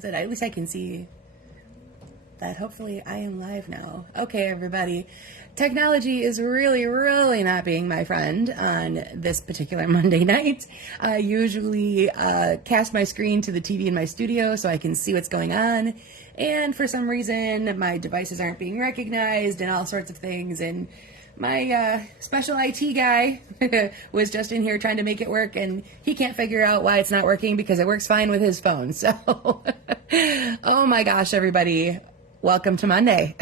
So at least I can see that. Hopefully I am live now. Okay, everybody. Technology is really, really not being my friend on this particular Monday night. I usually cast my screen to the TV in my studio so I can see what's going on. And for some reason, my devices aren't being recognized and all sorts of things. And my special IT guy was just in here trying to make it work, and he can't figure out why it's not working because it works fine with his phone. So, oh my gosh, everybody. Welcome to Monday.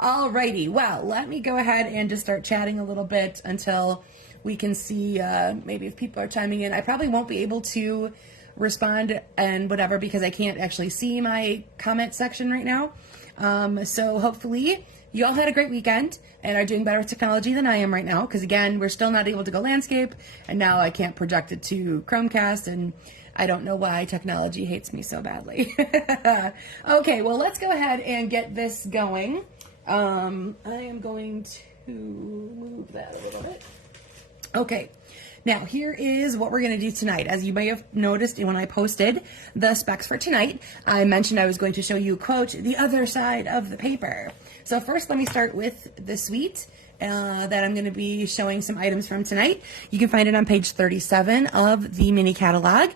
Alrighty, well, let me go ahead and just start chatting a little bit until we can see maybe if people are chiming in. I probably won't be able to respond and whatever because I can't actually see my comment section right now. So hopefully you all had a great weekend and are doing better with technology than I am right now, because again, we're still not able to go landscape, and now I can't project it to Chromecast, and I don't know why technology hates me so badly. Okay, well, let's go ahead and get this going. I am going to move that a little bit. Okay, now here is what we're going to do tonight. As you may have noticed when I posted the specs for tonight, I mentioned I was going to show you, quote, the other side of the paper. So first, let me start with the suite that I'm going to be showing some items from tonight. You can find it on page 37 of the mini catalog.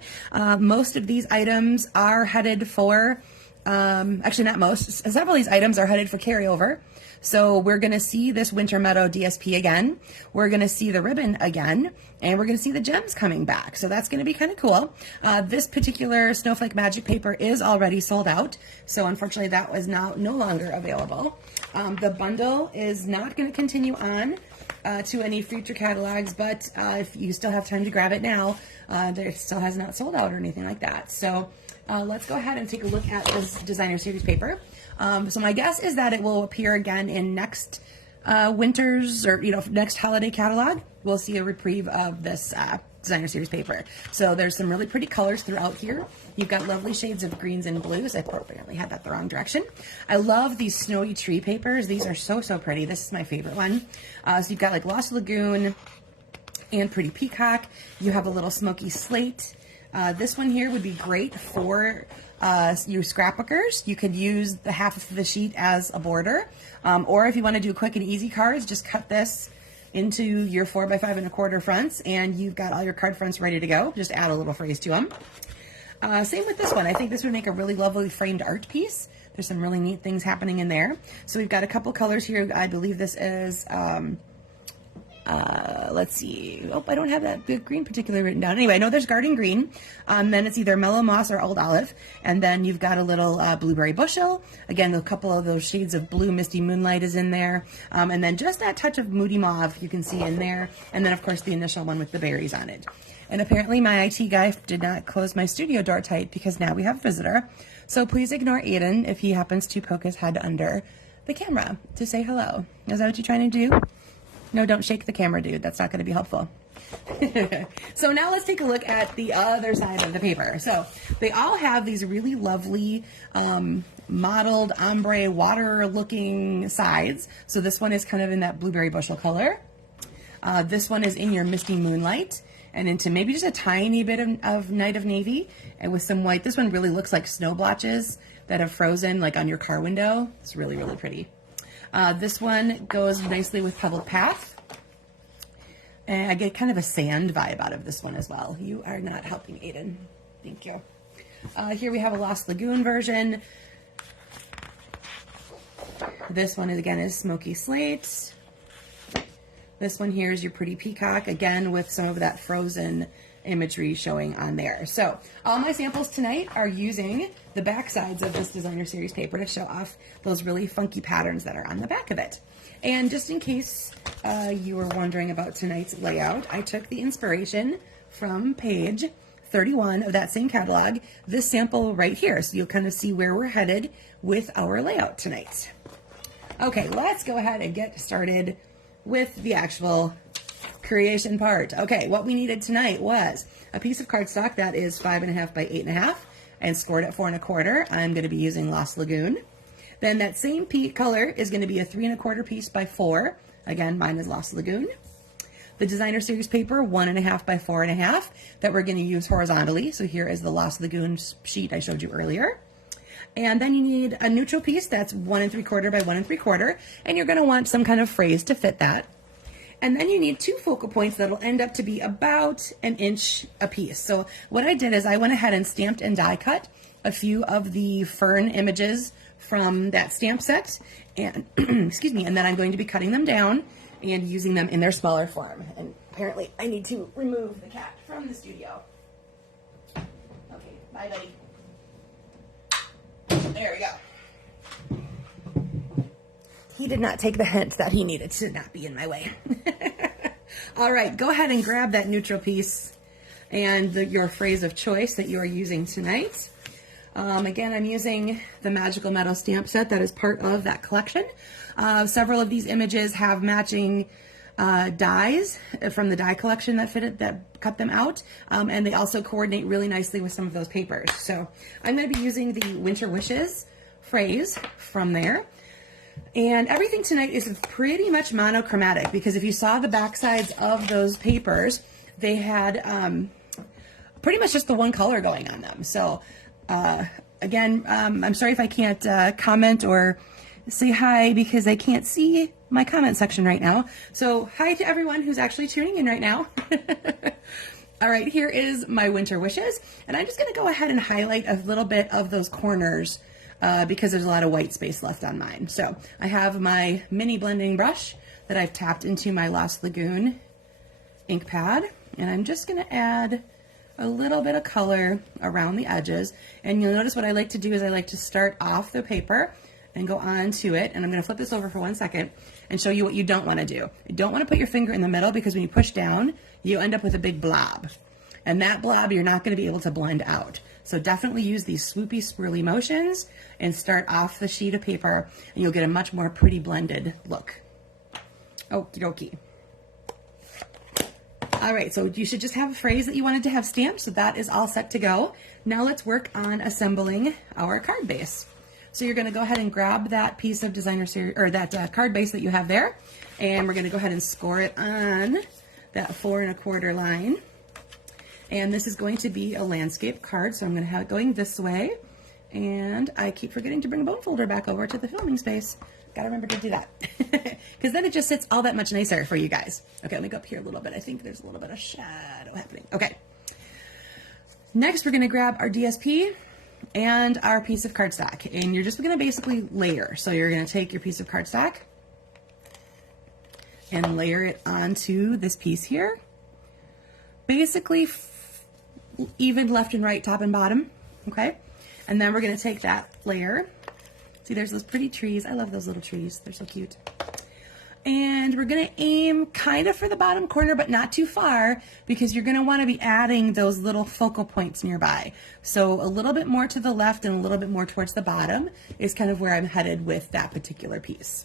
Most of these items are headed for, actually not most, several of these items are headed for carryover. So we're going to see this Winter Meadow DSP again. We're going to see the ribbon again, and we're going to see the gems coming back. So that's going to be kind of cool. This particular Snowflake Magic paper is already sold out. So unfortunately that was no longer available. The bundle is not going to continue on to any future catalogs, but if you still have time to grab it now, there still has not sold out or anything like that. So let's go ahead and take a look at this designer series paper. So my guess is that it will appear again in next winter's or next holiday catalog. We'll see a reprieve of this designer series paper. So there's some really pretty colors throughout here. You've got lovely shades of greens and blues. I apparently had that the wrong direction. I love these snowy tree papers. These are so pretty. This is my favorite one. So you've got like Lost Lagoon and Pretty Peacock. You have a little smoky slate. This one here would be great for you scrapbookers. You could use the half of the sheet as a border, or if you want to do quick and easy cards, just cut this into your 4x5 1/4 fronts, and you've got all your card fronts ready to go. Just add a little phrase to them. Same with this one. I think this would make a really lovely framed art piece. There's some really neat things happening in there. So we've got a couple colors here. I believe this is let's see. Oh, I don't have that big green particularly written down. Anyway, I know there's garden green. Then it's either mellow moss or old olive. And then you've got a little blueberry bushel. Again, a couple of those shades of blue misty moonlight is in there. And then just that touch of moody mauve you can see in there. And then, of course, the initial one with the berries on it. And apparently my IT guy did not close my studio door tight because now we have a visitor. So please ignore Aiden if he happens to poke his head under the camera to say hello. Is that what you're trying to do? No, don't shake the camera, dude. That's not going to be helpful. So now let's take a look at the other side of the paper. So they all have these really lovely mottled ombre water looking sides. So this one is kind of in that blueberry bushel color. This one is in your misty moonlight and into maybe just a tiny bit of night of navy and with some white. This one really looks like snow blotches that have frozen like on your car window. It's really, really pretty. This one goes nicely with Pebbled Path. And I get kind of a sand vibe out of this one as well. You are not helping, Aiden. Thank you. Here we have a Lost Lagoon version. This one, again, is Smoky Slate. This one here is your Pretty Peacock, again, with some of that frozen imagery showing on there. So all my samples tonight are using the back sides of this designer series paper to show off those really funky patterns that are on the back of it. And just in case you were wondering about tonight's layout, I took the inspiration from page 31 of that same catalog, this sample right here. So you'll kind of see where we're headed with our layout tonight. Okay, let's go ahead and get started with the actual creation part. Okay, what we needed tonight was a piece of cardstock that is 5.5 by 8.5 and scored at 4 1/4. I'm going to be using Lost Lagoon. Then that same color is going to be a 3 1/4 piece by 4. Again, mine is Lost Lagoon. the designer series paper, 1.5 by 4.5, that we're going to use horizontally. So here is the Lost Lagoon sheet I showed you earlier. And then you need a neutral piece that's 1 3/4 by 1 3/4, and you're going to want some kind of phrase to fit that. And then you need 2 focal points that'll end up to be about 1 inch a piece. So what I did is I went ahead and stamped and die cut a few of the fern images from that stamp set, and excuse me, and then I'm going to be cutting them down and using them in their smaller form. And apparently I need to remove the cat from the studio. Okay, bye buddy. There we go. He did not take the hint that he needed to not be in my way. All right, go ahead and grab that neutral piece and your phrase of choice that you are using tonight. Again, I'm using the Magical Meadow stamp set that is part of that collection. Several of these images have matching dies from the die collection that cut them out, and they also coordinate really nicely with some of those papers. So I'm going to be using the Winter Wishes phrase from there. And everything tonight is pretty much monochromatic, because if you saw the back sides of those papers, they had pretty much just the one color going on them. So again, I'm sorry if I can't comment or say hi, because I can't see my comment section right now. So hi to everyone who's actually tuning in right now. All right, here is my Winter Wishes, and I'm just going to go ahead and highlight a little bit of those corners because there's a lot of white space left on mine. So I have my mini blending brush that I've tapped into my Lost Lagoon ink pad, and I'm just going to add a little bit of color around the edges. And you'll notice what I like to do is I like to start off the paper and go on to it. And I'm going to flip this over for 1 second and show you what you don't want to do. You don't want to put your finger in the middle, because when you push down, you end up with a big blob. And that blob you're not going to be able to blend out. So definitely use these swoopy, swirly motions and start off the sheet of paper, and you'll get a much more pretty blended look. Okie dokie. All right, so you should just have a phrase that you wanted to have stamped, so that is all set to go. Now let's work on assembling our card base. So you're going to go ahead and grab that piece of designer series, or that card base that you have there, and we're going to go ahead and score it on that 4 1/4 line. And this is going to be a landscape card, so I'm going to have it going this way. And I keep forgetting to bring a bone folder back over to the filming space. Gotta remember to do that, because then it just sits all that much nicer for you guys. Okay, let me go up here a little bit. I think there's a little bit of shadow happening. Okay. Next, we're gonna grab our DSP and our piece of cardstock, and you're just gonna basically layer. So you're gonna take your piece of cardstock and layer it onto this piece here. Basically even left and right, top and bottom, okay? And then we're gonna take that layer. See, there's those pretty trees. I love those little trees. They're so cute. And we're gonna aim kind of for the bottom corner, but not too far, because you're gonna wanna be adding those little focal points nearby. So a little bit more to the left and a little bit more towards the bottom is kind of where I'm headed with that particular piece.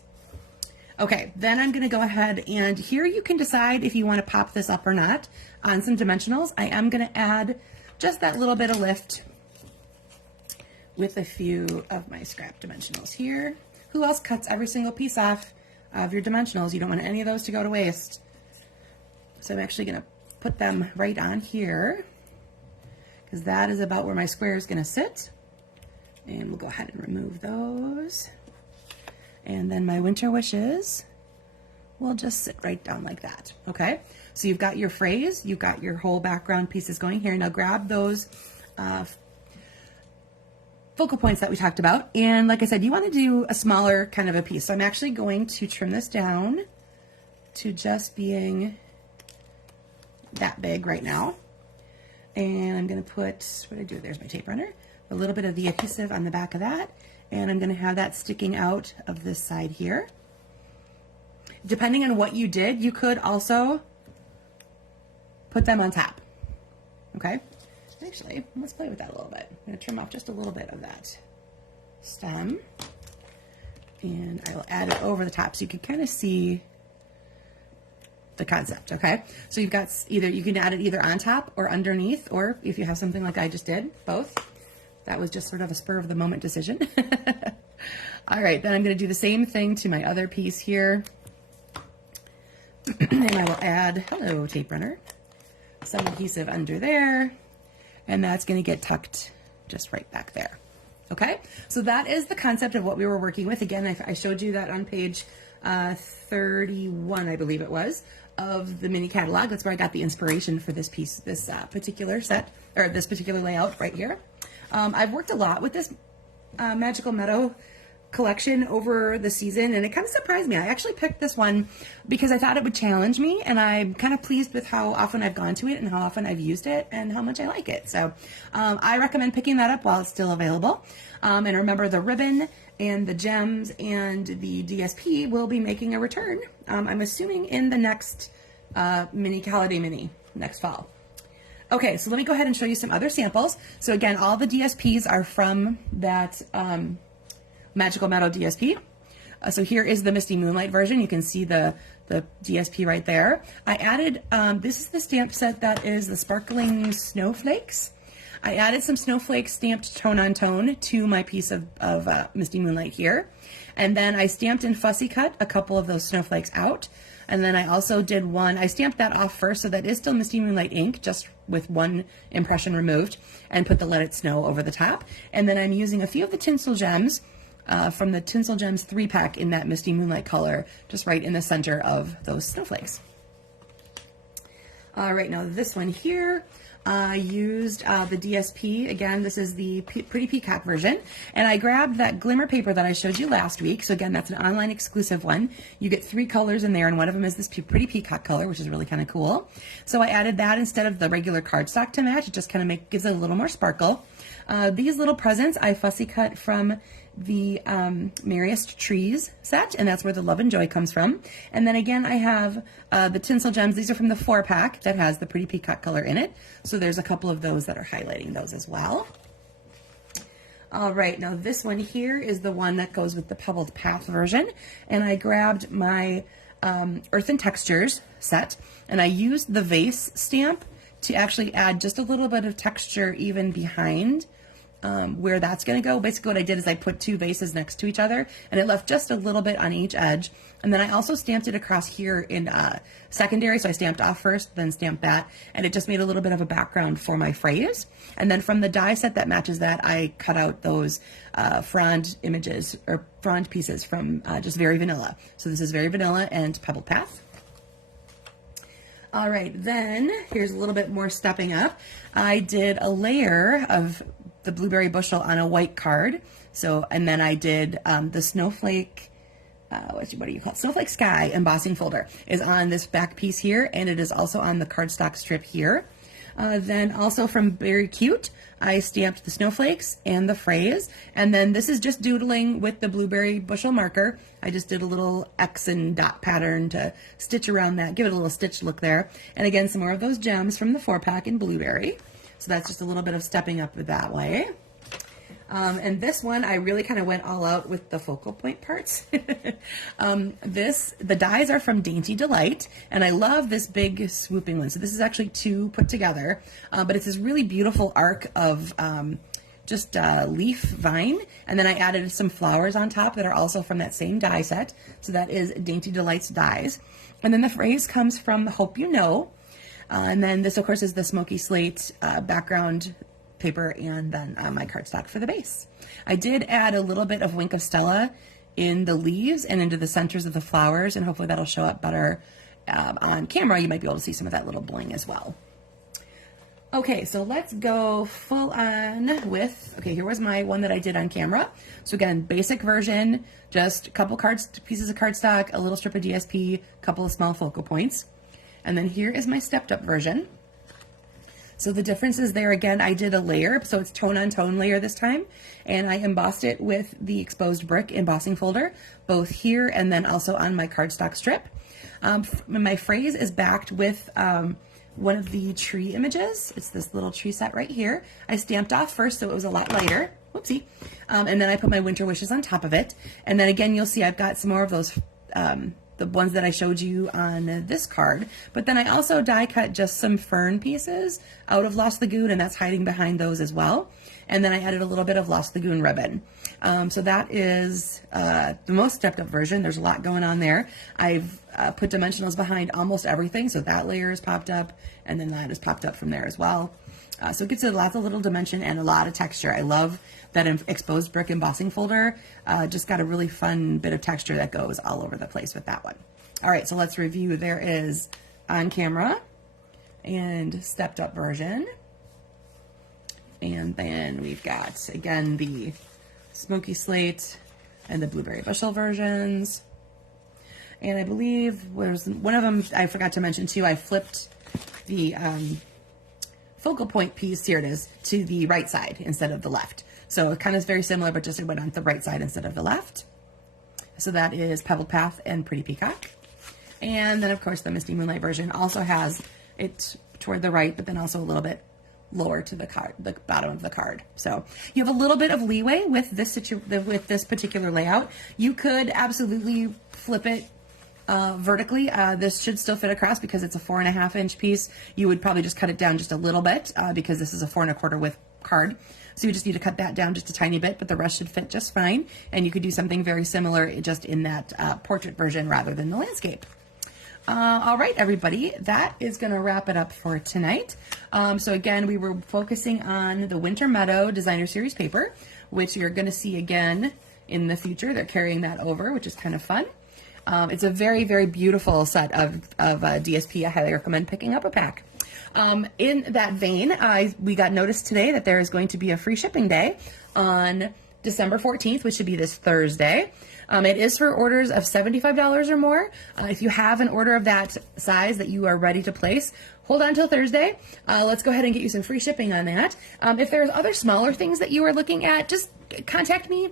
Okay, then I'm gonna go ahead, and here you can decide if you wanna pop this up or not on some dimensionals. I am gonna add just that little bit of lift with a few of my scrap dimensionals here. Who else cuts every single piece off of your dimensionals? You don't want any of those to go to waste. So I'm actually gonna put them right on here, because that is about where my square is gonna sit. And we'll go ahead and remove those. And then my Winter Wishes will just sit right down like that, okay? So you've got your phrase, you've got your whole background pieces going here. Now grab those focal points that we talked about, and like I said, you want to do a smaller kind of a piece. So I'm actually going to trim this down to just being that big right now, and I'm going to put, what did I do? There's my tape runner, a little bit of the adhesive on the back of that, and I'm going to have that sticking out of this side here. Depending on what you did, you could also put them on top, okay? Actually, let's play with that a little bit. I'm going to trim off just a little bit of that stem, and I will add it over the top so you can kind of see the concept, okay? So you've got either, you can add it either on top or underneath, or if you have something like I just did, both. That was just sort of a spur of the moment decision. All right, then I'm going to do the same thing to my other piece here. And I will add, hello tape runner, some adhesive under there, and that's going to get tucked just right back there. Okay, so that is the concept of what we were working with. Again, I showed you that on page 31, I believe it was, of the mini catalog. That's where I got the inspiration for this piece, this particular set, or this particular layout right here. I've worked a lot with this Magical Meadow collection over the season, and it kind of surprised me. I actually picked this one because I thought it would challenge me, and I'm kind of pleased with how often I've gone to it and how often I've used it and how much I like it. So I recommend picking that up while it's still available. And remember, the ribbon and the gems and the DSP will be making a return, I'm assuming in the next holiday mini next fall. Okay, so let me go ahead and show you some other samples. So again, all the DSPs are from that Magical Meadow DSP. So here is the Misty Moonlight version. You can see the DSP right there. I added, this is the stamp set that is the Sparkling Snowflakes. I added some snowflakes stamped tone on tone to my piece of Misty Moonlight here. And then I stamped in Fussy Cut a couple of those snowflakes out. And then I also did one, I stamped that off first, so that is still Misty Moonlight ink, just with one impression removed, and put the Let It Snow over the top. And then I'm using a few of the Tinsel Gems from the Tinsel Gems 3-pack in that Misty Moonlight color, just right in the center of those snowflakes. All right, now this one here, I used the DSP. Again, this is the Pretty Peacock version, and I grabbed that glimmer paper that I showed you last week. So again, that's an online exclusive one. You get 3 colors in there, and one of them is this Pretty Peacock color, which is really kind of cool. So I added that instead of the regular cardstock to match. It just kind of gives it a little more sparkle. These little presents I fussy cut from the Merriest Trees set, and that's where the Love and Joy comes from. And then again, I have the Tinsel Gems. These are from the 4-pack that has the Pretty Peacock color in it. So there's a couple of those that are highlighting those as well. All right, now this one here is the one that goes with the Pebbled Path version, and I grabbed my Earth and Textures set, and I used the vase stamp to actually add just a little bit of texture even behind where that's going to go. Basically what I did is I put 2 vases next to each other, and it left just a little bit on each edge. And then I also stamped it across here in secondary. So I stamped off first, then stamped that, and it just made a little bit of a background for my phrase. And then from the die set that matches that, I cut out those frond images or frond pieces from just Very Vanilla. So this is Very Vanilla and Pebbled Path. All right, then here's a little bit more stepping up. I did a layer of the Blueberry Bushel on a white card. So, and then I did the Snowflake, what do you call it? Snowflake Sky embossing folder is on this back piece here, and it is also on the cardstock strip here. Then also from Very Cute, I stamped the snowflakes and the phrase, and then this is just doodling with the Blueberry Bushel marker. I just did a little X and dot pattern to stitch around that, give it a little stitch look there. And again, some more of those gems from the 4-pack in Blueberry. So that's just a little bit of stepping up that way. And this one, I really kind of went all out with the focal point parts. The dies are from Dainty Delight, and I love this big swooping one. So this is actually 2 put together, but it's this really beautiful arc of just leaf vine, and then I added some flowers on top that are also from that same die set. So that is Dainty Delight's dies. And then the phrase comes from Hope You Know. And then this, of course, is the Smoky Slate background paper, and then my cardstock for the base. I did add a little bit of Wink of Stella in the leaves and into the centers of the flowers, and hopefully that'll show up better on camera. You might be able to see some of that little bling as well. Okay, so let's go full on with, okay, here was my one that I did on camera. So again, basic version, just a couple pieces of cardstock, a little strip of DSP, a couple of small focal points. And then here is my stepped up version. So the difference is there again, I did a layer, so it's tone on tone layer this time, and I embossed it with the exposed brick embossing folder, both here and then also on my cardstock strip. My phrase is backed with one of the tree images. It's this little tree set right here. I stamped off first, so it was a lot lighter. Whoopsie. And then I put my winter wishes on top of it. And then again, you'll see I've got some more of those the ones that I showed you on this card. But then I also die cut just some fern pieces out of Lost Lagoon, and that's hiding behind those as well. And then I added a little bit of Lost Lagoon ribbon. So that is the most stepped up version. There's a lot going on there. I've put dimensionals behind almost everything. So that layer is popped up, and then that is popped up from there as well. So it gets a lot of little dimension and a lot of texture. I love that exposed brick embossing folder. Just got a really fun bit of texture that goes all over the place with that one. All right, so let's review. There is on camera and stepped up version. And then we've got, again, the smoky slate and the blueberry bushel versions. And I believe there's one of them I forgot to mention too. I flipped the focal point piece, here it is, to the right side instead of the left. So it kind of is very similar, but just it went on the right side instead of the left. So that is Pebbled Path and Pretty Peacock. And then of course the Misty Moonlight version also has it toward the right, but then also a little bit lower to the card, the bottom of the card. So you have a little bit of leeway with this particular layout. You could absolutely flip it vertically. This should still fit across because it's a 4.5 inch piece. You would probably just cut it down just a little bit because this is a 4.25 width card. So you just need to cut that down just a tiny bit, but the rest should fit just fine. And you could do something very similar just in that portrait version rather than the landscape. All right, everybody, that is going to wrap it up for tonight. So again, we were focusing on the Winter Meadow Designer Series paper, which you're going to see again in the future. They're carrying that over, which is kind of fun. It's a very, very beautiful set of DSP. I highly recommend picking up a pack. In that vein, we got notice today that there is going to be a free shipping day on December 14th, which should be this Thursday. It is for orders of $75 or more. If you have an order of that size that you are ready to place, hold on till Thursday. Let's go ahead and get you some free shipping on that. If there's other smaller things that you are looking at, just contact me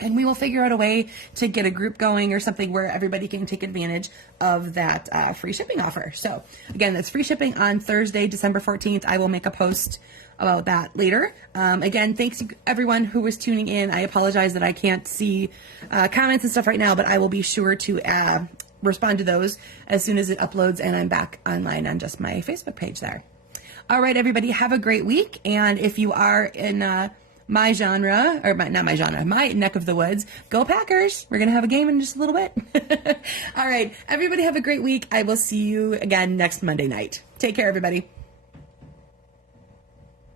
and we will figure out a way to get a group going or something where everybody can take advantage of that free shipping offer. So again, that's free shipping on Thursday, December 14th. I will make a post about that later. Again, thanks to everyone who was tuning in. I apologize that I can't see comments and stuff right now, but I will be sure to respond to those as soon as it uploads and I'm back online on just my Facebook page there. All right, everybody, have a great week. And if you are in my genre, or not my genre, my neck of the woods, go Packers. We're going to have a game in just a little bit. All right, everybody have a great week. I will see you again next Monday night. Take care, everybody.